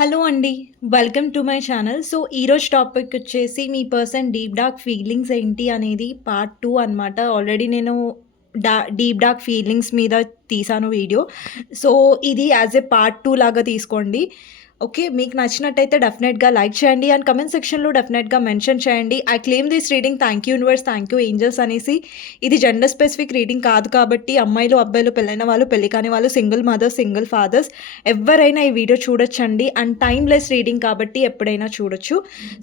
Hello అండి. Welcome to my channel. So, ఈరోజు topic వచ్చేసి మీ పర్సన్ డీప్ డార్క్ ఫీలింగ్స్ ఏంటి అనేది పార్ట్ 2 అనమాట. ఆల్రెడీ నేను డీప్ డార్క్ ఫీలింగ్స్ మీద తీశాను వీడియో. సో, ఇది యాజ్ ఎ పార్ట్ 2 లాగా తీసుకోండి. ఓకే. మీకు నచ్చినట్టయితే డెఫినెట్‌గా లైక్ చేయండి అండ్ కామెంట్ సెక్షన్‌లో డెఫినెట్‌గా మెన్షన్ చేయండి. I claim this reading thank you universe, thank you angels అనేసి. ఇది జెండర్ స్పెసిఫిక్ రీడింగ్ కాదు కాబట్టి అమ్మాయిలు, అబ్బాయిలు, పెళ్ళైన వాళ్ళు, పెళ్లి కాని వాళ్ళు, సింగిల్ మదర్స్, సింగిల్ ఫాదర్స్ ఎవ్వరైనా ఈ వీడియో చూడొచ్చండి. అండ్ టైమ్‌లెస్ రీడింగ్ కాబట్టి ఎప్పుడైనా చూడొచ్చు.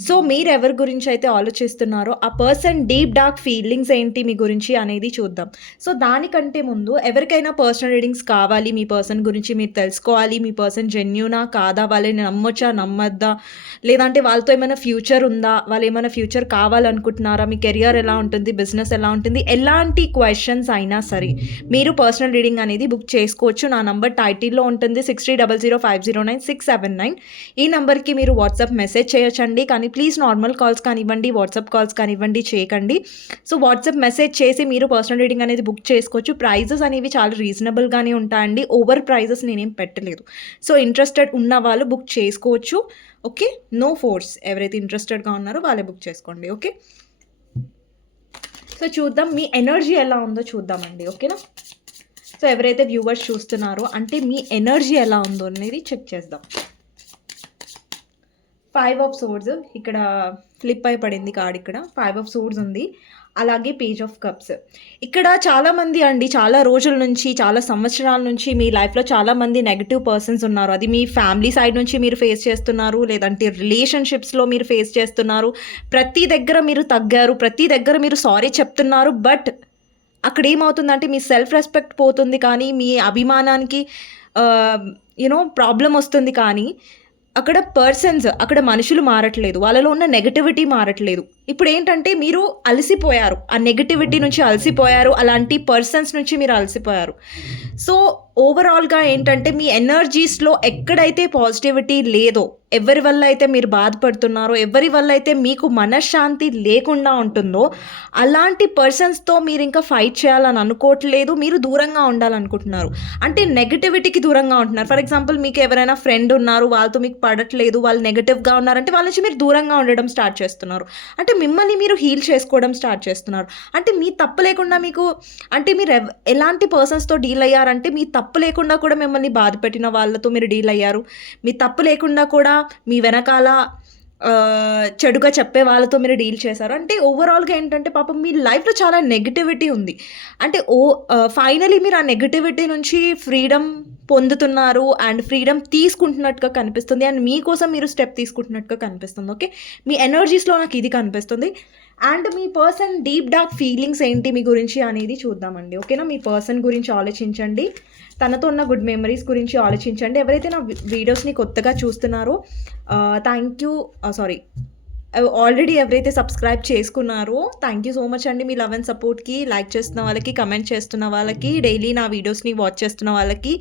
సో, మీరెవరి గురించి అయితే ఆలోచిస్తున్నారో ఆ పర్సన్ డీప్ డార్క్ ఫీలింగ్స్ ఏంటి మీ గురించి అనేది చూద్దాం. సో, దానికంటే ముందు ఎవరికైనా పర్సనల్ రీడింగ్స్ కావాలి, మీ పర్సన్ గురించి మీరు తెలుసుకోవాలి, మీ పర్సన్ జెన్యూనా కాదా, వాళ్ళని నమ్మొచ్చా, నమ్మొద్దా, లేదంటే వాళ్ళతో ఏమైనా ఫ్యూచర్ ఉందా, వాళ్ళు ఏమైనా ఫ్యూచర్ కావాలనుకుంటున్నారా, మీ కెరియర్ ఎలా ఉంటుంది, బిజినెస్ ఎలా ఉంటుంది, ఎలాంటి క్వశ్చన్స్ అయినా సరే మీరు పర్సనల్ రీడింగ్ అనేది బుక్ చేసుకోవచ్చు. నా నంబర్ టైటిల్లో ఉంటుంది 6300509679. ఈ నెంబర్కి మీరు వాట్సాప్ మెసేజ్ చేయొచ్చండి. కానీ ప్లీజ్ నార్మల్ కాల్స్ కానివ్వండి, వాట్సాప్ కాల్స్ కానివ్వండి చేయకండి. సో, వాట్సాప్ మెసేజ్ చేసి మీరు పర్సనల్ రీడింగ్ అనేది బుక్ చేసుకోవచ్చు. ప్రైజెస్ అనేవి చాలా రీజనబుల్గానే ఉంటాయండి. ఓవర్ ప్రైజెస్ నేనేం పెట్టలేదు. సో, ఇంట్రెస్టెడ్ ఉన్న వాళ్ళు బుక్ చేసుకోవచ్చు. ఓకే. No force. ఎవరైతే ఇంట్రెస్టెడ్గా ఉన్నారో వాళ్ళే బుక్ చేసుకోండి. ఓకే. సో, చూద్దాం మీ ఎనర్జీ ఎలా ఉందో చూద్దామండి. ఓకేనా. సో, ఎవరైతే వ్యూవర్స్ చూస్తున్నారో అంటే మీ ఎనర్జీ ఎలా ఉందో అనేది చెక్ చేద్దాం. 5 ఆఫ్ సోర్డ్స్ ఇక్కడ ఫ్లిప్ అయి పడింది కార్డ్. ఇక్కడ 5 ఆఫ్ సోర్డ్స్ ఉంది. అలాగే పేజ్ ఆఫ్ కప్స్. ఇక్కడ చాలామంది అండి చాలా రోజుల నుంచి, చాలా సంవత్సరాల నుంచి మీ లైఫ్లో చాలామంది నెగటివ్ పర్సన్స్ ఉన్నారు. అది మీ ఫ్యామిలీ సైడ్ నుంచి మీరు ఫేస్ చేస్తున్నారు, లేదంటే రిలేషన్షిప్స్లో మీరు ఫేస్ చేస్తున్నారు. ప్రతి దగ్గర మీరు తగ్గారు, ప్రతి దగ్గర మీరు సారీ చెప్తున్నారు. బట్ అక్కడ ఏమవుతుందంటే మీ సెల్ఫ్ రెస్పెక్ట్ పోతుంది, కానీ మీ అభిమానానికి ప్రాబ్లం వస్తుంది. కానీ అక్కడ మనుషులు మారట్లేదు, వాళ్ళలో ఉన్న నెగటివిటీ మారట్లేదు. ఇప్పుడు ఏంటంటే మీరు అలసిపోయారు, ఆ నెగటివిటీ నుంచి అలసిపోయారు, అలాంటి పర్సన్స్ నుంచి మీరు అలసిపోయారు. సో, ఓవరాల్గా ఏంటంటే మీ ఎనర్జీస్లో ఎక్కడైతే పాజిటివిటీ లేదో, ఎవరి వల్ల అయితే మీరు బాధపడుతున్నారో, ఎవరి వల్ల అయితే మీకు మనశ్శాంతి లేకుండా ఉంటుందో అలాంటి పర్సన్స్తో మీరు ఇంకా ఫైట్ చేయాలని అనుకోవట్లేదు, మీరు దూరంగా ఉండాలనుకుంటున్నారు. అంటే నెగటివిటీకి దూరంగా ఉంటున్నారు. ఫర్ ఎగ్జాంపుల్ మీకు ఎవరైనా ఫ్రెండ్ ఉన్నారు, వాళ్ళతో మీకు పడట్లేదు, వాళ్ళు నెగటివ్గా ఉన్నారంటే వాళ్ళ నుంచి మీరు దూరంగా ఉండడం స్టార్ట్ చేస్తున్నారు. అంటే మిమ్మల్ని మీరు హీల్ చేసుకోవడం స్టార్ట్ చేస్తున్నారు. అంటే మీ తప్పు లేకుండా అంటే మీరు ఎలాంటి పర్సన్స్తో డీల్ అయ్యారంటే మీ తప్పు లేకుండా కూడా మిమ్మల్ని బాధ పెట్టిన వాళ్ళతో మీరు డీల్ అయ్యారు. మీ తప్పు లేకుండా కూడా మీ వెనకాల చెడుగా చెప్పే వాళ్ళతో మీరు డీల్ చేశారు. అంటే ఓవరాల్గా ఏంటంటే పాపం మీ లైఫ్లో చాలా నెగటివిటీ ఉంది. అంటే ఫైనలీ మీరు ఆ నెగటివిటీ నుంచి ఫ్రీడమ్ పొందుతున్నారు అండ్ ఫ్రీడమ్ తీసుకుంటున్నట్టుగా కనిపిస్తుంది. అండ్ మీకోసం మీరు స్టెప్ తీసుకుంటున్నట్టుగా కనిపిస్తుంది. ఓకే. మీ ఎనర్జీస్లో నాకు ఇది కనిపిస్తుంది. అండ్ మీ పర్సన్ డీప్ డార్క్ ఫీలింగ్స్ ఏంటి మీ గురించి అనేది చూద్దామండి. ఓకేనా. మీ పర్సన్ గురించి ఆలోచించండి, తనతో ఉన్న గుడ్ మెమరీస్ గురించి ఆలోచించండి. ఎవరైతే నా వీడియోస్ని కొత్తగా చూస్తున్నారో థ్యాంక్ యూ. ఆల్రెడీ ఎవరైతే సబ్స్క్రైబ్ చేసుకున్నారో థ్యాంక్ యూ సో మచ్ అండి. మీ లవ్ అండ్ సపోర్ట్కి, లైక్ చేస్తున్న వాళ్ళకి, కమెంట్ చేస్తున్న వాళ్ళకి, డైలీ నా వీడియోస్ని వాచ్ చేస్తున్న వాళ్ళకి,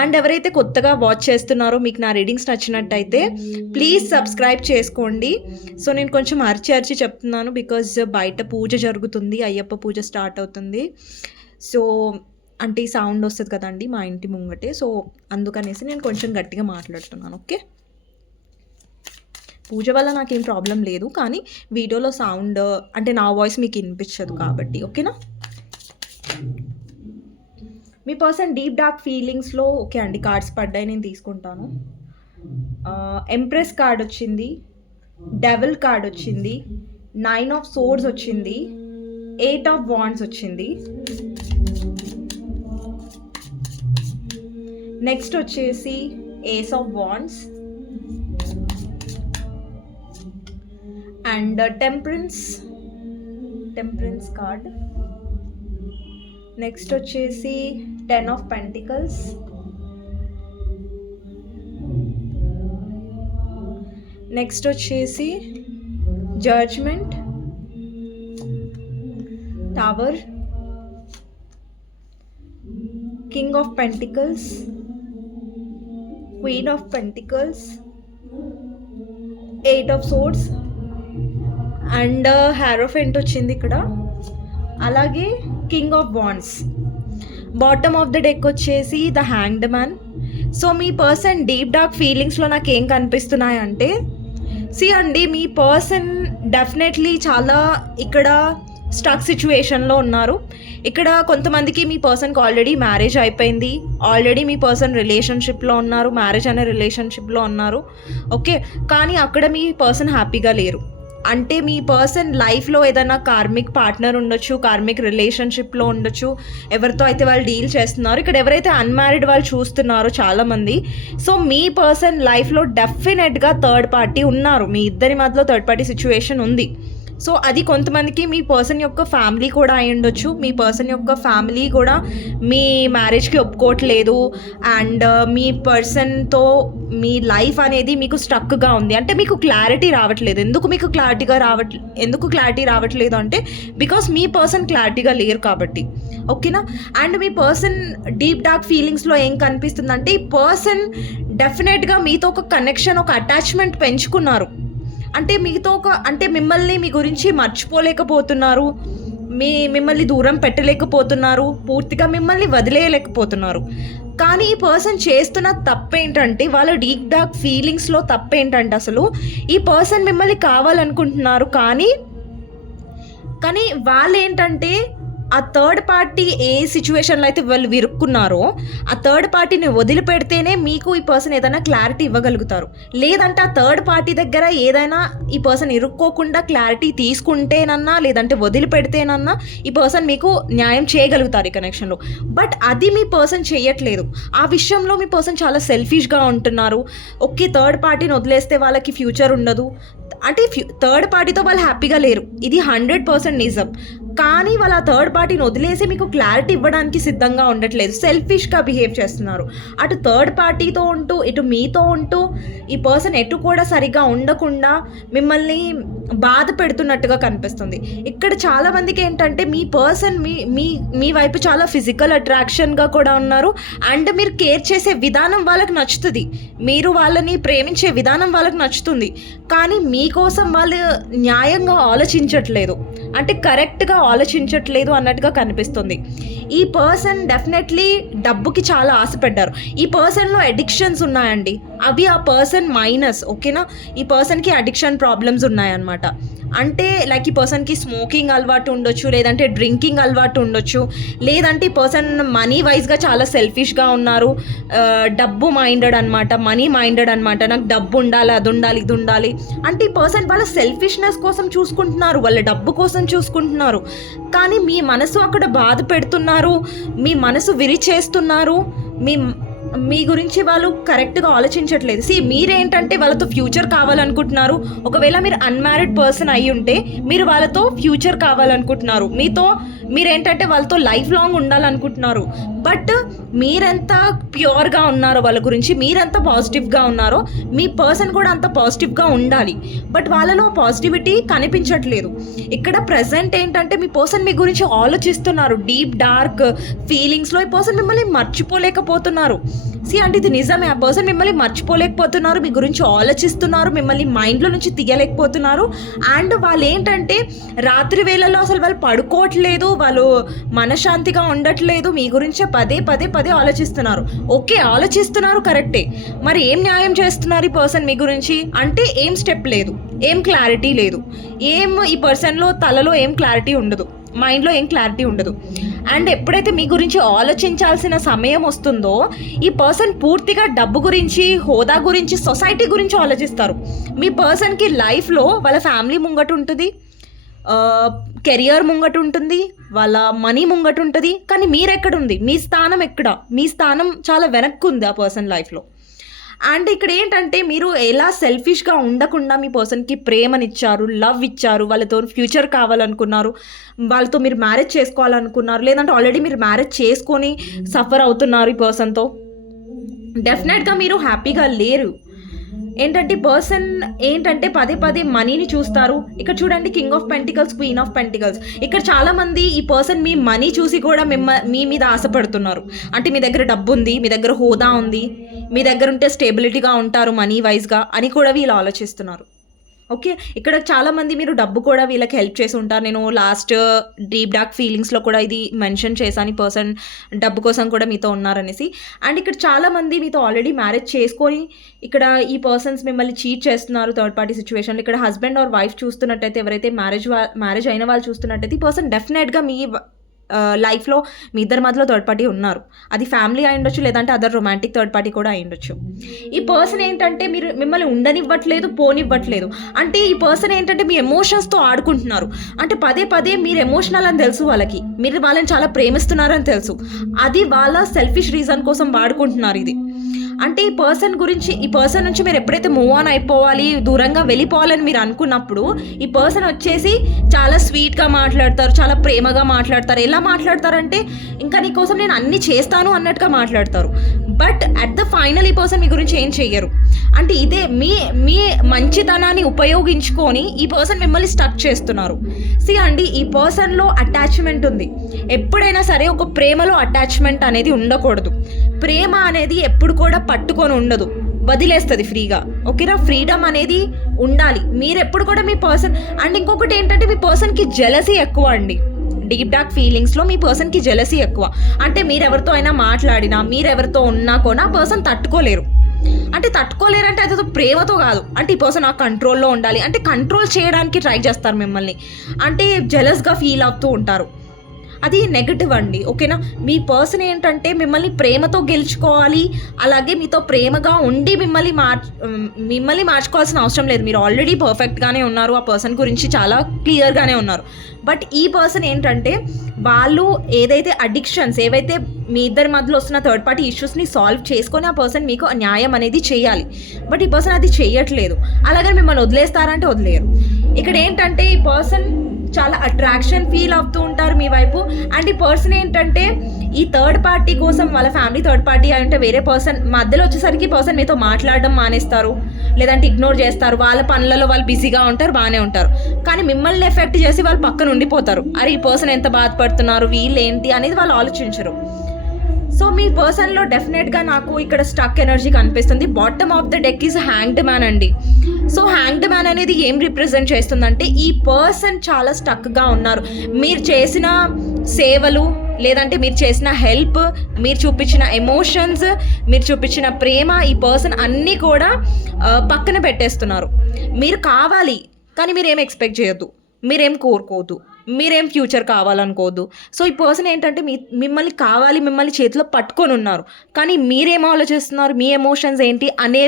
అండ్ ఎవరైతే కొత్తగా వాచ్ చేస్తున్నారో మీకు నా రీడింగ్స్ నచ్చినట్టయితే ప్లీజ్ సబ్స్క్రైబ్ చేసుకోండి. సో, నేను కొంచెం అరిచి చెప్తున్నాను బికాజ్ బయట పూజ జరుగుతుంది, అయ్యప్ప పూజ స్టార్ట్ అవుతుంది. సో, అంటే ఈ సౌండ్ వస్తుంది కదండి మా ఇంటి ముంగటే. సో, అందుకనేసి నేను కొంచెం గట్టిగా మాట్లాడుతున్నాను. ఓకే. పూజ వల్ల నాకేం ప్రాబ్లం లేదు, కానీ వీడియోలో సౌండ్ అంటే నా వాయిస్ మీకు వినిపించదు కాబట్టి. ఓకేనా. మీ పర్సన్ డీప్ డార్క్ ఫీలింగ్స్లో ఓకే అండి కార్డ్స్ పడ్డాయి, నేను తీసుకుంటాను. ఎంప్రెస్ కార్డ్ వచ్చింది, డెవిల్ కార్డ్ వచ్చింది, 9 ఆఫ్ సోర్డ్స్ వచ్చింది, 8 ఆఫ్ వాండ్స్ వచ్చింది. నెక్స్ట్ వచ్చేసి ace of wands and temperance card. Next వచ్చేసి 10 ఆఫ్ పెంటికల్స్. నెక్స్ట్ వచ్చేసి judgement, tower, king of pentacles, queen of pentacles, 8 of swords and hierophant వచ్చింది ఇక్కడ. అలాగే king of wands. Bottom of the deck వచ్చేసి the hanged man. So మీ person deep dark ఫీలింగ్స్లో నాకు ఏం కనిపిస్తున్నాయి అంటే, అండి మీ పర్సన్ డెఫినెట్లీ చాలా ఇక్కడ స్టక్ సిచ్యువేషన్లో ఉన్నారు. ఇక్కడ కొంతమందికి మీ పర్సన్కి ఆల్రెడీ మ్యారేజ్ అయిపోయింది, ఆల్రెడీ మీ పర్సన్ రిలేషన్షిప్లో ఉన్నారు, మ్యారేజ్ అనే రిలేషన్షిప్లో ఉన్నారు. ఓకే, కానీ అక్కడ మీ పర్సన్ హ్యాపీగా లేరు. అంటే మీ పర్సన్ లైఫ్లో ఏదైనా కార్మిక్ పార్ట్నర్ ఉండొచ్చు, కార్మిక్ రిలేషన్షిప్లో ఉండొచ్చు, ఎవరితో అయితే వాళ్ళు డీల్ చేస్తున్నారు. ఇక్కడ ఎవరైతే అన్మ్యారీడ్ వాళ్ళు చూస్తున్నారో చాలామంది, సో మీ పర్సన్ లైఫ్లో డెఫినెట్గా థర్డ్ పార్టీ ఉన్నారు. మీ ఇద్దరి మధ్యలో థర్డ్ పార్టీ సిచ్యువేషన్ ఉంది. సో అది కొంతమందికి మీ పర్సన్ యొక్క ఫ్యామిలీ కూడా అయి ఉండొచ్చు. మీ పర్సన్ యొక్క ఫ్యామిలీ కూడా మీ మ్యారేజ్కి ఒప్పుకోవట్లేదు అండ్ మీ పర్సన్తో మీ లైఫ్ అనేది మీకు స్టక్గా ఉంది. అంటే మీకు క్లారిటీ రావట్లేదు. ఎందుకు క్లారిటీ రావట్లేదు అంటే బికాస్ మీ పర్సన్ క్లారిటీగా లేరు కాబట్టి. ఓకేనా? అండ్ మీ పర్సన్ డీప్ డార్క్ ఫీలింగ్స్లో ఏం కనిపిస్తుందంటే, ఈ పర్సన్ డెఫినెట్గా మీతో ఒక కనెక్షన్, ఒక అటాచ్మెంట్ పెంచుకున్నారు. అంటే మీతో మిమ్మల్ని మీ గురించి మర్చిపోలేకపోతున్నారు, మిమ్మల్ని దూరం పెట్టలేకపోతున్నారు, పూర్తిగా మిమ్మల్ని వదిలేయలేకపోతున్నారు. కానీ ఈ పర్సన్ చేస్తున్న తప్పేంటంటే, వాళ్ళ డీప్ డార్క్ ఫీలింగ్స్లో తప్పేంటంటే, అసలు ఈ పర్సన్ మిమ్మల్ని కావాలనుకుంటున్నారు, కానీ వాళ్ళు ఏంటంటే ఆ థర్డ్ పార్టీ ఏ సిచ్యువేషన్లో అయితే వాళ్ళు విరుక్కున్నారో ఆ థర్డ్ పార్టీని వదిలిపెడితేనే మీకు ఈ పర్సన్ ఏదైనా క్లారిటీ ఇవ్వగలుగుతారు. లేదంటే ఆ థర్డ్ పార్టీ దగ్గర ఏదైనా ఈ పర్సన్ ఇరుక్కోకుండా క్లారిటీ తీసుకుంటేనన్నా, లేదంటే వదిలిపెడితేనన్నా ఈ పర్సన్ మీకు న్యాయం చేయగలుగుతారు ఈ కనెక్షన్లో. బట్ అది మీ పర్సన్ చేయట్లేదు. ఆ విషయంలో మీ పర్సన్ చాలా సెల్ఫిష్గా ఉంటున్నారు. ఓకే, థర్డ్ పార్టీని వదిలేస్తే వాళ్ళకి ఫ్యూచర్ ఉండదు అంటే థర్డ్ పార్టీతో వాళ్ళు హ్యాపీగా లేరు, ఇది 100% నిజం. కానీ వాళ్ళ థర్డ్ పార్టీని వదిలేసి మీకు క్లారిటీ ఇవ్వడానికి సిద్ధంగా ఉండట్లేదు, సెల్ఫిష్గా బిహేవ్ చేస్తున్నారు. అటు థర్డ్ పార్టీతో ఉంటూ ఇటు మీతో ఉంటూ ఈ పర్సన్ ఎటు కూడా సరిగ్గా ఉండకుండా మిమ్మల్ని బాధ పెడుతున్నట్టుగా కనిపిస్తుంది. ఇక్కడ చాలామందికి ఏంటంటే మీ పర్సన్ మీ వైపు చాలా ఫిజికల్ అట్రాక్షన్గా కూడా ఉన్నారు. అండ్ మీరు కేర్ చేసే విధానం వాళ్ళకి నచ్చుతుంది, మీరు వాళ్ళని ప్రేమించే విధానం వాళ్ళకి నచ్చుతుంది. కానీ మీకోసం వాళ్ళు న్యాయంగా ఆలోచించట్లేదు, అంటే కరెక్ట్గా ఆలోచించట్లేదు అన్నట్టుగా కనిపిస్తుంది. ఈ పర్సన్ డెఫినెట్లీ డబ్బుకి చాలా ఆశపడ్డారు. ఈ పర్సన్లో అడిక్షన్స్ ఉన్నాయండి, అవి ఆ పర్సన్ మైనస్. ఓకేనా? ఈ పర్సన్కి అడిక్షన్ ప్రాబ్లమ్స్ ఉన్నాయన్నమాట. అంటే లైక్ ఈ పర్సన్కి స్మోకింగ్ అలవాటు ఉండొచ్చు, లేదంటే డ్రింకింగ్ అలవాటు ఉండొచ్చు, లేదంటే ఈ పర్సన్ మనీ వైజ్గా చాలా సెల్ఫిష్గా ఉన్నారు, డబ్బు మైండెడ్ అనమాట, మనీ మైండెడ్ అనమాట. నాకు డబ్బు ఉండాలి, అది ఉండాలి, ఇది ఉండాలి అంటే ఈ పర్సన్ వాళ్ళ సెల్ఫిష్నెస్ కోసం చూసుకుంటున్నారు, వాళ్ళ డబ్బు కోసం చూసుకుంటున్నారు. కానీ మీ మనసు అక్కడ బాధ పెడుతున్నారు, మీ మనసు విరిచేస్తున్నారు, మీ గురించి వాళ్ళు కరెక్ట్గా ఆలోచించట్లేదు. మీరేంటంటే వాళ్ళతో ఫ్యూచర్ కావాలనుకుంటున్నారు. ఒకవేళ మీరు అన్మ్యారీడ్ పర్సన్ అయి ఉంటే మీరు వాళ్ళతో ఫ్యూచర్ కావాలనుకుంటున్నారు, మీరేంటంటే వాళ్ళతో లైఫ్ లాంగ్ ఉండాలనుకుంటున్నారు. బట్ మీరెంత ప్యూర్గా ఉన్నారో వాళ్ళ గురించి, మీరెంత పాజిటివ్గా ఉన్నారో మీ పర్సన్ కూడా అంత పాజిటివ్గా ఉండాలి. బట్ వాళ్ళలో పాజిటివిటీ కనిపించట్లేదు. ఇక్కడ ప్రజెంట్ ఏంటంటే మీ పర్సన్ మీ గురించి ఆలోచిస్తున్నారు, డీప్ డార్క్ ఫీలింగ్స్లో ఈ పర్సన్ మిమ్మల్ని మర్చిపోలేకపోతున్నారు. అంటే ఇది నిజమే, ఆ పర్సన్ మిమ్మల్ని మర్చిపోలేకపోతున్నారు, మీ గురించి ఆలోచిస్తున్నారు, మిమ్మల్ని మైండ్లో నుంచి తీయలేకపోతున్నారు. అండ్ వాళ్ళు ఏంటంటే రాత్రి వేళల్లో అసలు వాళ్ళు పడుకోవట్లేదు, వాళ్ళు మనశ్శాంతిగా ఉండట్లేదు, మీ గురించే పదే ఆలోచిస్తున్నారు. ఓకే, ఆలోచిస్తున్నారు కరెక్టే, మరి ఏం న్యాయం చేస్తున్నారు ఈ పర్సన్ మీ గురించి అంటే ఏం స్టెప్ లేదు, ఏం క్లారిటీ లేదు, ఈ పర్సన్లో తలలో ఏం క్లారిటీ ఉండదు, మైండ్లో ఏం క్లారిటీ ఉండదు. అండ్ ఎప్పుడైతే మీ గురించి ఆలోచించాల్సిన సమయం వస్తుందో ఈ పర్సన్ పూర్తిగా డబ్బు గురించి, హోదా గురించి, సొసైటీ గురించి ఆలోచిస్తారు. మీ పర్సన్కి లైఫ్లో వాళ్ళ ఫ్యామిలీ ముంగట ఉంటుంది, కెరియర్ ముంగట ఉంటుంది, వాళ్ళ మనీ ముంగట ఉంటుంది. కానీ మీరెక్కడుంది, మీ స్థానం ఎక్కడ? మీ స్థానం చాలా వెనక్కు ఉంది ఆ పర్సన్ లైఫ్లో. అండ్ ఇక్కడ ఏంటంటే మీరు ఎలా సెల్ఫిష్గా ఉండకుండా మీ పర్సన్కి ప్రేమనిచ్చారు, లవ్ ఇచ్చారు, వాళ్ళతో ఫ్యూచర్ కావాలనుకున్నారు, వాళ్ళతో మీరు మ్యారేజ్ చేసుకోవాలనుకున్నారు, లేదంటే ఆల్రెడీ మీరు మ్యారేజ్ చేసుకొని సఫర్ అవుతున్నారు ఈ పర్సన్తో. డెఫినెట్గా మీరు హ్యాపీగా లేరు. ఏంటంటే పర్సన్ ఏంటంటే పదే మనీని చూస్తారు. ఇక్కడ చూడండి, king of pentacles, queen of pentacles. ఇక్కడ చాలామంది ఈ పర్సన్ మీ మనీ చూసి కూడా మీ మీద ఆశపడుతున్నారు. అంటే మీ దగ్గర డబ్బు ఉంది, మీ దగ్గర హోదా ఉంది, మీ దగ్గర ఉంటే స్టేబిలిటీగా ఉంటారు మనీ వైజ్గా అని కూడా వీళ్ళు ఆలోచిస్తున్నారు. ఓకే. ఇక్కడ చాలామంది మీరు డబ్బు కూడా వీళ్ళకి హెల్ప్ చేసి ఉంటారు. నేను లాస్ట్ డీప్ డార్క్ ఫీలింగ్స్‌లో కూడా ఇది మెన్షన్ చేశాను. ఈ పర్సన్ డబ్బు కోసం కూడా మీతో ఉన్నారనేసి. అండ్ ఇక్కడ చాలామంది మీతో ఆల్రెడీ మ్యారేజ్ చేసుకొని ఇక్కడ ఈ పర్సన్స్ మిమ్మల్ని చీట్ చేస్తున్నారు థర్డ్ పార్టీ సిట్యుయేషన్‌లో. ఇక్కడ హస్బెండ్ ఆర్ వైఫ్ చూస్తున్నట్టయితే, ఎవరైతే మ్యారేజ్ అయిన వాళ్ళు చూస్తున్నట్టయితే, ఈ పర్సన్ డెఫినెట్‌గా మీ లైఫ్లో మీ ఇద్దరి మధ్యలో థర్డ్ పార్టీ ఉన్నారు. అది ఫ్యామిలీ అయి ఉండొచ్చు, లేదంటే అదర్ రొమాంటిక్ థర్డ్ పార్టీ కూడా అయి ఉండొచ్చు. ఈ పర్సన్ ఏంటంటే మిమ్మల్ని ఉండనివ్వట్లేదు, పోనివ్వట్లేదు. అంటే ఈ పర్సన్ ఏంటంటే మీ ఎమోషన్స్తో ఆడుకుంటున్నారు. అంటే పదే పదే మీరు ఎమోషనల్ అని తెలుసు వాళ్ళకి, మీరు వాళ్ళని చాలా ప్రేమిస్తున్నారని తెలుసు. అది వాళ్ళ సెల్ఫిష్ రీజన్ కోసం వాడుకుంటున్నారు ఇది. అంటే ఈ పర్సన్ నుంచి మీరు ఎప్పుడైతే మూవ్ ఆన్ అయిపోవాలి, దూరంగా వెళ్ళిపోవాలని మీరు అనుకున్నప్పుడు, ఈ పర్సన్ వచ్చేసి చాలా స్వీట్గా మాట్లాడతారు, చాలా ప్రేమగా మాట్లాడతారు. ఎలా మాట్లాడతారంటే, ఇంకా నీ కోసం నేను అన్నీ చేస్తాను అన్నట్టుగా మాట్లాడతారు. బట్ అట్ ద ఫైనల్ ఈ పర్సన్ మీ గురించి ఏం చెయ్యరు. అంటే ఇదే మీ మంచితనాన్ని ఉపయోగించుకొని ఈ పర్సన్ మిమ్మల్ని స్టక్ చేస్తున్నారు. అండి, ఈ పర్సన్లో అటాచ్మెంట్ ఉంది. ఎప్పుడైనా సరే ఒక ప్రేమలో అటాచ్మెంట్ అనేది ఉండకూడదు. ప్రేమ అనేది ఎప్పుడు కూడా పట్టుకొని ఉండదు, వదిలేస్తుంది ఫ్రీగా. ఓకేనా? ఫ్రీడమ్ అనేది ఉండాలి. మీరు ఎప్పుడు కూడా మీ పర్సన్, అండ్ ఇంకొకటి ఏంటంటే మీ పర్సన్కి జెలసీ ఎక్కువ అండి. డీప్ డార్క్ ఫీలింగ్స్లో మీ పర్సన్కి జెలసీ ఎక్కువ. అంటే మీరెవరితో అయినా మాట్లాడినా, మీరెవరితో ఉన్నా కూడా పర్సన్ తట్టుకోలేరు. అంటే తట్టుకోలేరంటే అదేదో ప్రేమతో కాదు, అంటే ఈ పర్సన్ ఆ కంట్రోల్లో ఉండాలి అంటే కంట్రోల్ చేయడానికి ట్రై చేస్తారు మిమ్మల్ని. అంటే జెలస్గా ఫీల్ అవుతూ ఉంటారు. అది నెగటివ్ అండి. ఓకేనా? మీ పర్సన్ ఏంటంటే మిమ్మల్ని ప్రేమతో గెలుచుకోవాలి, అలాగే మీతో ప్రేమగా ఉండి మిమ్మల్ని మార్చుకోవాల్సిన అవసరం లేదు. మీరు ఆల్రెడీ పర్ఫెక్ట్గానే ఉన్నారు, ఆ పర్సన్ గురించి చాలా క్లియర్గానే ఉన్నారు. బట్ ఈ పర్సన్ ఏంటంటే వాళ్ళు ఏదైతే అడిక్షన్స్, ఏవైతే మీ ఇద్దరి మధ్యలో వస్తున్న థర్డ్ పార్టీ ఇష్యూస్ని సాల్వ్ చేసుకొని ఆ పర్సన్ మీకు న్యాయం అనేది చేయాలి. బట్ ఈ పర్సన్ అది చేయట్లేదు. అలాగే మిమ్మల్ని వదిలేస్తారంటే వదిలేయరు. ఇక్కడ ఏంటంటే ఈ పర్సన్ చాలా అట్రాక్షన్ ఫీల్ అవుతూ ఉంటారు మీ వైపు. అండ్ ఈ పర్సన్ ఏంటంటే ఈ థర్డ్ పార్టీ కోసం, వాళ్ళ ఫ్యామిలీ థర్డ్ పార్టీ అంటే వేరే పర్సన్ మధ్యలో వచ్చేసరికి పర్సన్ మీతో మాట్లాడడం మానేస్తారు, లేదంటే ఇగ్నోర్ చేస్తారు. వాళ్ళ పనులలో వాళ్ళు బిజీగా ఉంటారు, బాగానే ఉంటారు. కానీ మిమ్మల్ని ఎఫెక్ట్ చేసి వాళ్ళు పక్కన ఉండిపోతారు. అరే ఈ పర్సన్ ఎంత బాధపడుతున్నారు, వీళ్ళు ఏంటి అనేది వాళ్ళు ఆలోచించరు. సో మీ పర్సన్లో డెఫినెట్గా నాకు ఇక్కడ స్టక్ ఎనర్జీ కనిపిస్తుంది. Bottom of the deck is hanged man అండి. సో హ్యాంగ్డ్ మ్యాన్ అనేది ఏం రిప్రజెంట్ చేస్తుందంటే ఈ పర్సన్ చాలా స్టక్గా ఉన్నారు. మీరు చేసిన సేవలు, లేదంటే మీరు చేసిన హెల్ప్, మీరు చూపించిన ఎమోషన్స్, మీరు చూపించిన ప్రేమ, ఈ పర్సన్ అన్నీ కూడా పక్కన పెట్టేస్తున్నారు. మీరు కావాలి కానీ మీరేం ఎక్స్పెక్ట్ చేయొద్దు, మీరేం కోరుకోవద్దు, మీరేం ఫ్యూచర్ కావాలనుకోవద్దు. సో ఈ పర్సన్ ఏంటంటే మిమ్మల్ని కావాలి, మిమ్మల్ని చేతిలో పట్టుకొని ఉన్నారు. కానీ మీరేం ఆలోచిస్తున్నారు, మీ ఎమోషన్స్ ఏంటి అనే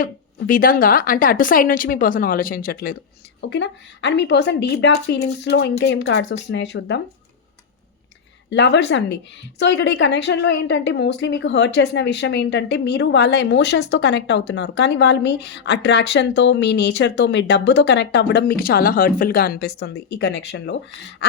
విధంగా, అంటే అటు సైడ్ నుంచి మీ పర్సన్ ఆలోచించట్లేదు. ఓకేనా? అండ్ మీ పర్సన్ డీప్ డార్క్ ఫీలింగ్స్లో ఇంకా ఏం కార్డ్స్ వస్తున్నాయో చూద్దాం. లవర్స్ అండి. సో ఇక్కడ ఈ కనెక్షన్లో ఏంటంటే మోస్ట్లీ మీకు హర్ట్ చేసిన విషయం ఏంటంటే మీరు వాళ్ళ ఎమోషన్స్తో కనెక్ట్ అవుతున్నారు, కానీ వాళ్ళు మీ అట్రాక్షన్తో, మీ నేచర్తో, మీ డబ్బుతో కనెక్ట్ అవ్వడం మీకు చాలా హర్ట్ఫుల్గా అనిపిస్తుంది ఈ కనెక్షన్లో.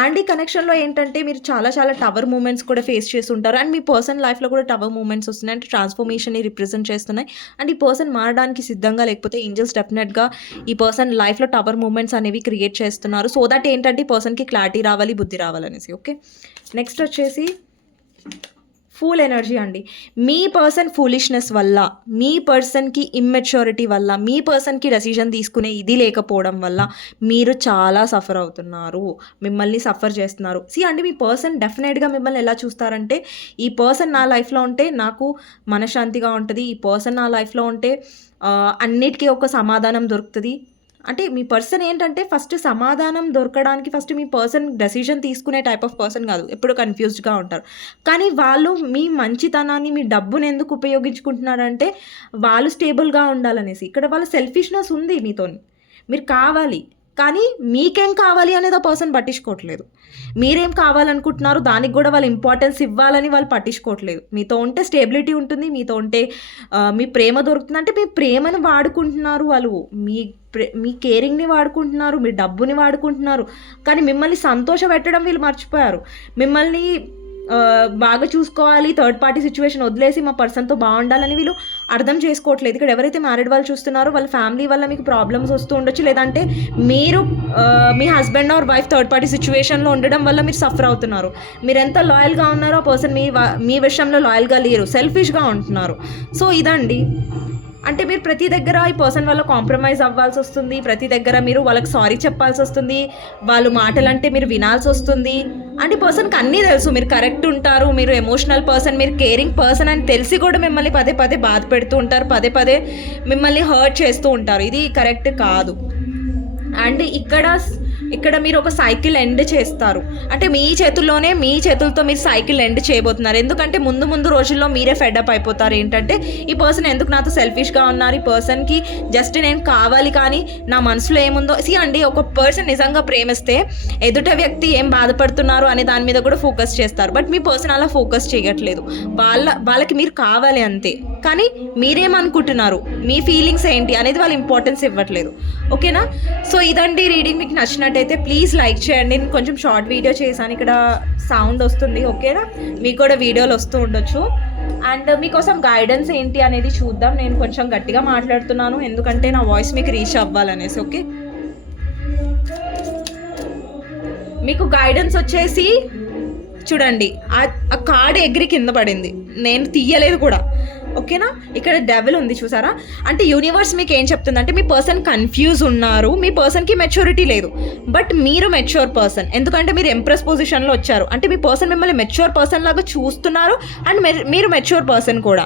అండ్ ఈ కనెక్షన్లో ఏంటంటే మీరు చాలా చాలా టవర్ మూమెంట్స్ కూడా ఫేస్ చేసి ఉంటారు. అండ్ మీ పర్సన్ లైఫ్లో కూడా టవర్ మూమెంట్స్ వస్తున్నాయి, అంటే ట్రాన్స్ఫర్మేషన్ని రిప్రజెంట్ చేస్తున్నాయి. అండ్ ఈ పర్సన్ మారడానికి సిద్ధంగా, లేకపోతే ఏంజల్స్ డెఫినెట్గా ఈ పర్సన్ లైఫ్లో టవర్ మూమెంట్స్ అనేవి క్రియేట్ చేస్తున్నారు. సో దట్ ఏంటంటే ఈ పర్సన్కి క్లారిటీ రావాలి, బుద్ధి రావాలనేసి. ఓకే, నెక్స్ట్ వచ్చేసి ఫూల్ ఎనర్జీ అండి. మీ పర్సన్ ఫూలిష్నెస్ వల్ల, మీ పర్సన్కి ఇమ్మెచ్యూరిటీ వల్ల, మీ పర్సన్కి డెసిషన్ తీసుకునే ఇది లేకపోవడం వల్ల మీరు చాలా సఫర్ అవుతున్నారు, మిమ్మల్ని సఫర్ చేస్తున్నారు. అండి మీ పర్సన్ డెఫినెట్గా మిమ్మల్ని ఎలా చూస్తారంటే, ఈ పర్సన్ నా లైఫ్లో ఉంటే నాకు మనశ్శాంతిగా ఉంటుంది, ఈ పర్సన్ నా లైఫ్లో ఉంటే అన్నిటికీ ఒక సమాధానం దొరుకుతుంది. అంటే మీ పర్సన్ ఏంటంటే ఫస్ట్ సమాధానం దొరకడానికి ఫస్ట్ మీ పర్సన్ డెసిషన్ తీసుకునే టైప్ ఆఫ్ పర్సన్ కాదు, ఎప్పుడు కన్ఫ్యూజ్డ్గా ఉంటారు. కానీ వాళ్ళు మీ మంచితనాన్ని, మీ డబ్బుని ఎందుకు ఉపయోగించుకుంటున్నారంటే వాళ్ళు స్టేబుల్గా ఉండాలనేసి. ఇక్కడ వాళ్ళ సెల్ఫిష్నెస్ ఉంది మీతోని, మీరు కావాలి కానీ మీకేం కావాలి అనేది ఆ పర్సన్ పట్టించుకోవట్లేదు. మీరేం కావాలనుకుంటున్నారు దానికి కూడా వాళ్ళు ఇంపార్టెన్స్ ఇవ్వాలని వాళ్ళు పట్టించుకోవట్లేదు. మీతో ఉంటే స్టేబిలిటీ ఉంటుంది, మీతో ఉంటే మీ ప్రేమ దొరుకుతుంది, అంటే మీ ప్రేమను వాడుకుంటున్నారు వాళ్ళు, మీ కేరింగ్ని వాడుకుంటున్నారు, మీ డబ్బుని వాడుకుంటున్నారు. కానీ మిమ్మల్ని సంతోష పెట్టడం వీళ్ళు మర్చిపోయారు. మిమ్మల్ని బాగా చూసుకోవాలి, థర్డ్ పార్టీ సిచ్యువేషన్ వదిలేసి మా పర్సన్తో బాగుండాలని వీళ్ళు అర్థం చేసుకోవట్లేదు. ఇక్కడ ఎవరైతే మ్యారీడ్ వాళ్ళు చూస్తున్నారో వాళ్ళ ఫ్యామిలీ వల్ల మీకు ప్రాబ్లమ్స్ వస్తూ ఉండొచ్చు, లేదంటే మీరు మీ husband or wife third party సిచ్యువేషన్లో ఉండడం వల్ల మీరు సఫర్ అవుతున్నారు. మీరు ఎంత లాయల్గా ఉన్నారో ఆ పర్సన్ మీ విషయంలో లాయల్గా లేరు, సెల్ఫిష్గా ఉంటున్నారు. సో ఇదండి. అంటే మీరు ప్రతి దగ్గర ఈ పర్సన్ వల్ల కాంప్రమైజ్ అవ్వాల్సి వస్తుంది, ప్రతి దగ్గర మీరు వాళ్ళకి సారీ చెప్పాల్సి వస్తుంది, వాళ్ళు మాటలు అంటే మీరు వినాల్సి వస్తుంది. అంటే ఈ పర్సన్కి అన్నీ తెలుసు, మీరు కరెక్ట్ ఉంటారు, మీరు ఎమోషనల్ పర్సన్, మీరు కేరింగ్ పర్సన్ అని తెలిసి కూడా మిమ్మల్ని పదే పదే బాధ పెడుతూ ఉంటారు, పదే పదే మిమ్మల్ని హర్ట్ చేస్తూ ఉంటారు. ఇది కరెక్ట్ కాదు. అండ్ ఇక్కడ మీరు ఒక సైకిల్ ఎండ్ చేస్తారు. అంటే మీ చేతులతో మీరు సైకిల్ ఎండ్ చేయబోతున్నారు. ఎందుకంటే ముందు రోజుల్లో మీరే ఫెడప్ అయిపోతారు. ఏంటంటే ఈ పర్సన్ ఎందుకు నాతో సెల్ఫిష్గా ఉన్నారు, ఈ పర్సన్కి జస్ట్ నేను కావాలి కానీ నా మనసులో ఏముందో అండి. ఒక పర్సన్ నిజంగా ప్రేమిస్తే ఎదుట వ్యక్తి ఏం బాధపడుతున్నారు అనే దాని మీద కూడా ఫోకస్ చేస్తారు. బట్ మీ పర్సన్ అలా ఫోకస్ చేయట్లేదు. వాళ్ళకి మీరు కావాలి అంతే, కానీ మీరేమనుకుంటున్నారు, మీ ఫీలింగ్స్ ఏంటి అనేది వాళ్ళు ఇంపార్టెన్స్ ఇవ్వట్లేదు. ఓకేనా? సో ఇదండి రీడింగ్. మీకు నచ్చినట్టయితే ప్లీజ్ లైక్ చేయండి. నేను కొంచెం షార్ట్ వీడియో చేశాను, ఇక్కడ సౌండ్ వస్తుంది. ఓకేనా? మీకు కూడా వీడియోలు వస్తూ ఉండొచ్చు. అండ్ మీకోసం గైడెన్స్ ఏంటి అనేది చూద్దాం. నేను కొంచెం గట్టిగా మాట్లాడుతున్నాను ఎందుకంటే నా వాయిస్ మీకు రీచ్ అవ్వాలనేసి. ఓకే, మీకు గైడెన్స్ వచ్చేసి చూడండి, ఆ కార్డ్ ఎగిరి కింద పడింది, నేను తీయలేదు కూడా. ఓకేనా? ఇక్కడ డెవిల్ ఉంది చూసారా? అంటే యూనివర్స్ మీకు ఏం చెప్తుందంటే మీ పర్సన్ కన్ఫ్యూజ్ ఉన్నారు, మీ పర్సన్కి మెచ్యూరిటీ లేదు, బట్ మీరు మెచ్యూర్ పర్సన్. ఎందుకంటే మీరు ఎంప్రెస్ పొజిషన్లో వచ్చారు, అంటే మీ పర్సన్ మిమ్మల్ని మెచ్యూర్ పర్సన్ లాగా చూస్తున్నారు, అండ్ మీరు మెచ్యూర్ పర్సన్ కూడా.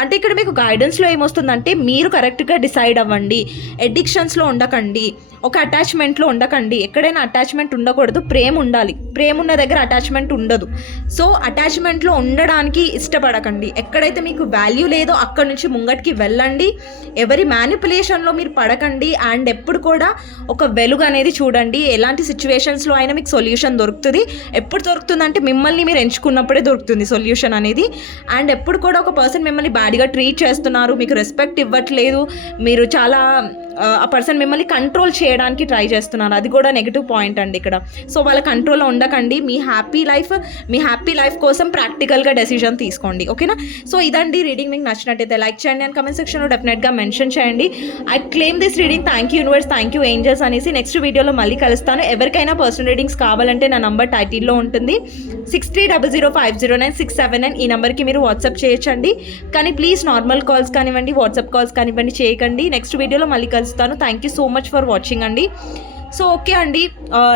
అంటే ఇక్కడ మీకు గైడెన్స్లో ఏమొస్తుందంటే మీరు కరెక్ట్గా డిసైడ్ అవ్వండి, ఎడిక్షన్స్లో ఉండకండి, ఒక అటాచ్మెంట్లో ఉండకండి. ఎక్కడైనా అటాచ్మెంట్ ఉండకూడదు, ప్రేమ ఉండాలి. ప్రేమ ఉన్న దగ్గర అటాచ్మెంట్ ఉండదు. సో అటాచ్మెంట్లో ఉండడానికి ఇష్టపడకండి. ఎక్కడైతే మీకు వాల్యూ లేదో అక్కడ నుంచి ముంగటికి వెళ్ళండి. ఎవరి మ్యానిపులేషన్లో మీరు పడకండి. అండ్ ఎప్పుడు కూడా ఒక వెలుగు అనేది చూడండి. ఎలాంటి సిచ్యువేషన్స్లో అయినా మీకు సొల్యూషన్ దొరుకుతుంది. ఎప్పుడు దొరుకుతుందంటే మిమ్మల్ని మీరు ఎంచుకున్నప్పుడే దొరుకుతుంది సొల్యూషన్ అనేది. అండ్ ఎప్పుడు కూడా ఒక పర్సన్ మిమ్మల్ని బ్యాడ్గా ట్రీట్ చేస్తున్నారు, మీకు రెస్పెక్ట్ ఇవ్వట్లేదు, మీరు చాలా ఆ పర్సన్ మిమ్మల్ని కంట్రోల్ చేయడానికి ట్రై చేస్తున్నారు, అది కూడా నెగిటివ్ పాయింట్ అండి ఇక్కడ. సో వాళ్ళ కంట్రోల్లో ఉండకండి. మీ హ్యాపీ లైఫ్ కోసం ప్రాక్టికల్గా డెసిషన్ తీసుకోండి. ఓకేనా? సో ఇదండి రీడింగ్. మీకు నచ్చినట్టయితే లైక్ చేయండి అండ్ కమెంట్ సెక్షన్లో డెఫినెట్గా మెన్షన్ చేయండి. I claim this reading. Thank you universe, thank you angels అనేసి. నెక్స్ట్ వీడియోలో మళ్ళీ కలుస్తాను. ఎవరికైనా పర్సనల్ రీడింగ్స్ కావాలంటే నా నంబర్ టైటిల్లో ఉంటుంది, 6300509679. ఈ నెంబర్కి మీరు వాట్సాప్ చేయొచ్చండి. కానీ ప్లీజ్ నార్మల్ కాల్స్ కానివ్వండి, వాట్సాప్ కాల్స్ కానివ్వండి చేయకండి. నెక్స్ట్ వీడియోలో మళ్ళీ కలుస్తాను. Thank you so much for watching అండి. సో ఓకే అండి,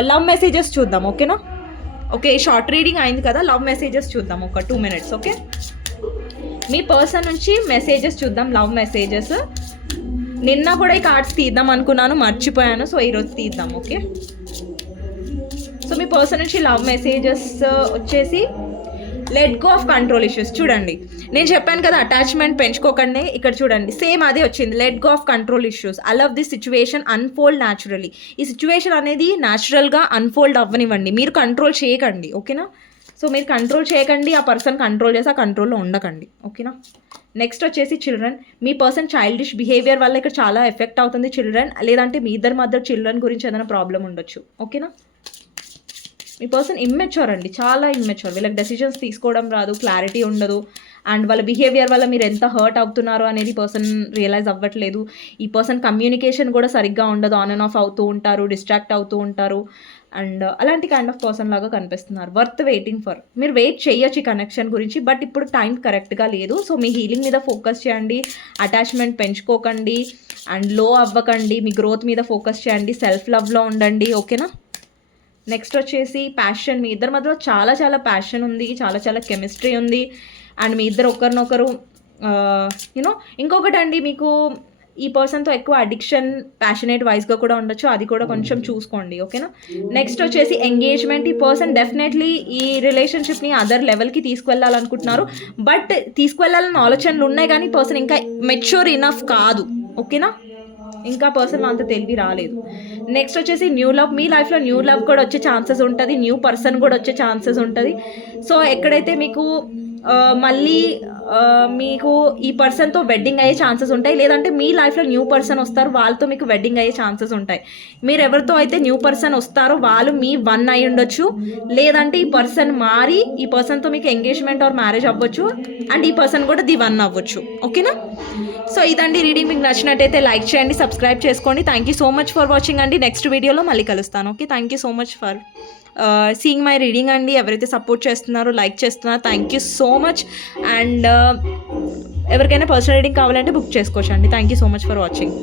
లవ్ మెసేజెస్ చూద్దాం. ఓకేనా? ఓకే, షార్ట్ రీడింగ్ అయింది కదా, లవ్ మెసేజెస్ చూద్దాం ఒక 2 minutes. ఓకే, మీ పర్సన్ నుంచి మెసేజెస్ చూద్దాం, లవ్ మెసేజెస్. నిన్న కూడా ఈ కార్డ్స్ తీద్దాం అనుకున్నాను, మర్చిపోయాను. సో ఈరోజు తీద్దాం. ఓకే, సో మీ పర్సన్ నుంచి లవ్ మెసేజెస్ వచ్చేసి let go of control issues. చూడండి, నేను చెప్పాను కదా అటాచ్మెంట్ పెంచుకోకండి. ఇక్కడ చూడండి, సేమ్ అదే వచ్చింది, let go of control issues. I love this situation unfold naturally. ఈ సిచ్యువేషన్ అనేది న్యాచురల్గా అన్ఫోల్డ్ అవ్వనివ్వండి, మీరు కంట్రోల్ చేయకండి. ఓకేనా? సో మీరు కంట్రోల్ చేయకండి, ఆ పర్సన్ కంట్రోల్ చేసి ఆ కంట్రోల్లో ఉండకండి. ఓకేనా? నెక్స్ట్ వచ్చేసి చిల్డ్రన్. మీ పర్సన్ చైల్డిష్ బిహేవియర్ వల్ల ఇక్కడ చాలా ఎఫెక్ట్ అవుతుంది చిల్డ్రన్, లేదంటే మీ ఇద్దరి మధ్య చిల్డ్రన్ గురించి ఏదైనా ప్రాబ్లం ఉండొచ్చు. ఓకేనా? మీ పర్సన్ ఇమ్మెచ్యూర్ అండి, చాలా ఇమ్మెచ్యూర్. వీళ్ళకి డెసిషన్స్ తీసుకోవడం రాదు, క్లారిటీ ఉండదు. అండ్ వాళ్ళ బిహేవియర్ వల్ల మీరు ఎంత హర్ట్ అవుతున్నారో అనేది పర్సన్ రియలైజ్ అవ్వట్లేదు. ఈ పర్సన్ కమ్యూనికేషన్ కూడా సరిగ్గా ఉండదు, ఆన్ అండ్ ఆఫ్ అవుతూ ఉంటారు, డిస్ట్రాక్ట్ అవుతూ ఉంటారు. అండ్ అలాంటి కైండ్ ఆఫ్ పర్సన్ లాగా కనిపిస్తున్నారు. Worth waiting for. మీరు వెయిట్ చేయొచ్చు ఈ కనెక్షన్ గురించి, బట్ ఇప్పుడు టైం కరెక్ట్గా లేదు. సో మీ హీలింగ్ మీద ఫోకస్ చేయండి, అటాచ్మెంట్ పెంచుకోకండి, అండ్ లో అవ్వకండి, మీ గ్రోత్ మీద ఫోకస్ చేయండి, సెల్ఫ్ లవ్లో ఉండండి. ఓకేనా? నెక్స్ట్ వచ్చేసి ప్యాషన్. మీ ఇద్దరి మధ్యలో చాలా చాలా ప్యాషన్ ఉంది, చాలా చాలా కెమిస్ట్రీ ఉంది. అండ్ మీ ఇద్దరు ఒకరినొకరు యూనో. ఇంకొకటి అండి, మీకు ఈ పర్సన్తో ఎక్కువ అడిక్షన్ ప్యాషనేట్ వైజ్గా కూడా ఉండొచ్చు, అది కూడా కొంచెం చూసుకోండి. ఓకేనా? నెక్స్ట్ వచ్చేసి ఎంగేజ్మెంట్. ఈ పర్సన్ డెఫినెట్లీ ఈ రిలేషన్షిప్ని అదర్ లెవెల్కి తీసుకువెళ్ళాలనుకుంటున్నారు, బట్ తీసుకువెళ్ళాలన్న ఆలోచనలు ఉన్నాయి, కానీ పర్సన్ ఇంకా మెచ్యూర్ ఇనఫ్ కాదు. ఓకేనా? ఇంకా పర్సన్లో అంత తెలివి రాలేదు. నెక్స్ట్ వచ్చేసి న్యూ లవ్. మీ లైఫ్లో న్యూ లవ్ కూడా వచ్చే ఛాన్సెస్ ఉంటుంది, న్యూ పర్సన్ కూడా వచ్చే ఛాన్సెస్ ఉంటుంది. సో ఎక్కడైతే మీకు మళ్ళీ మీకు ఈ పర్సన్తో వెడ్డింగ్ అయ్యే ఛాన్సెస్ ఉంటాయి, లేదంటే మీ లైఫ్లో న్యూ పర్సన్ వస్తారు, వాళ్ళతో మీకు వెడ్డింగ్ అయ్యే ఛాన్సెస్ ఉంటాయి. మీరు ఎవరితో అయితే న్యూ పర్సన్ వస్తారో వాళ్ళు మీ 1 అయి ఉండొచ్చు, లేదంటే ఈ పర్సన్ మారి ఈ పర్సన్తో మీకు ఎంగేజ్మెంట్ ఆర్ మ్యారేజ్ అవ్వచ్చు, అండ్ ఈ పర్సన్ కూడా ది 1 అవ్వచ్చు. ఓకేనా? సో ఇదండి రీడింగ్. మీకు నచ్చినట్టయితే లైక్ చేయండి, సబ్స్క్రైబ్ చేసుకోండి. Thank you so much for watching అండి. నెక్స్ట్ వీడియోలో మళ్ళీ కలుస్తాను. Okay, thank you so much for seeing my reading అండి. ఎవరైతే సపోర్ట్ చేస్తున్నారో, లైక్ చేస్తున్నారో, thank you so much. And ఎవరికైనా పర్సనల్ రీడింగ్ కావాలంటే బుక్ చేసుకోవచ్చు అండి. Thank you so much for watching.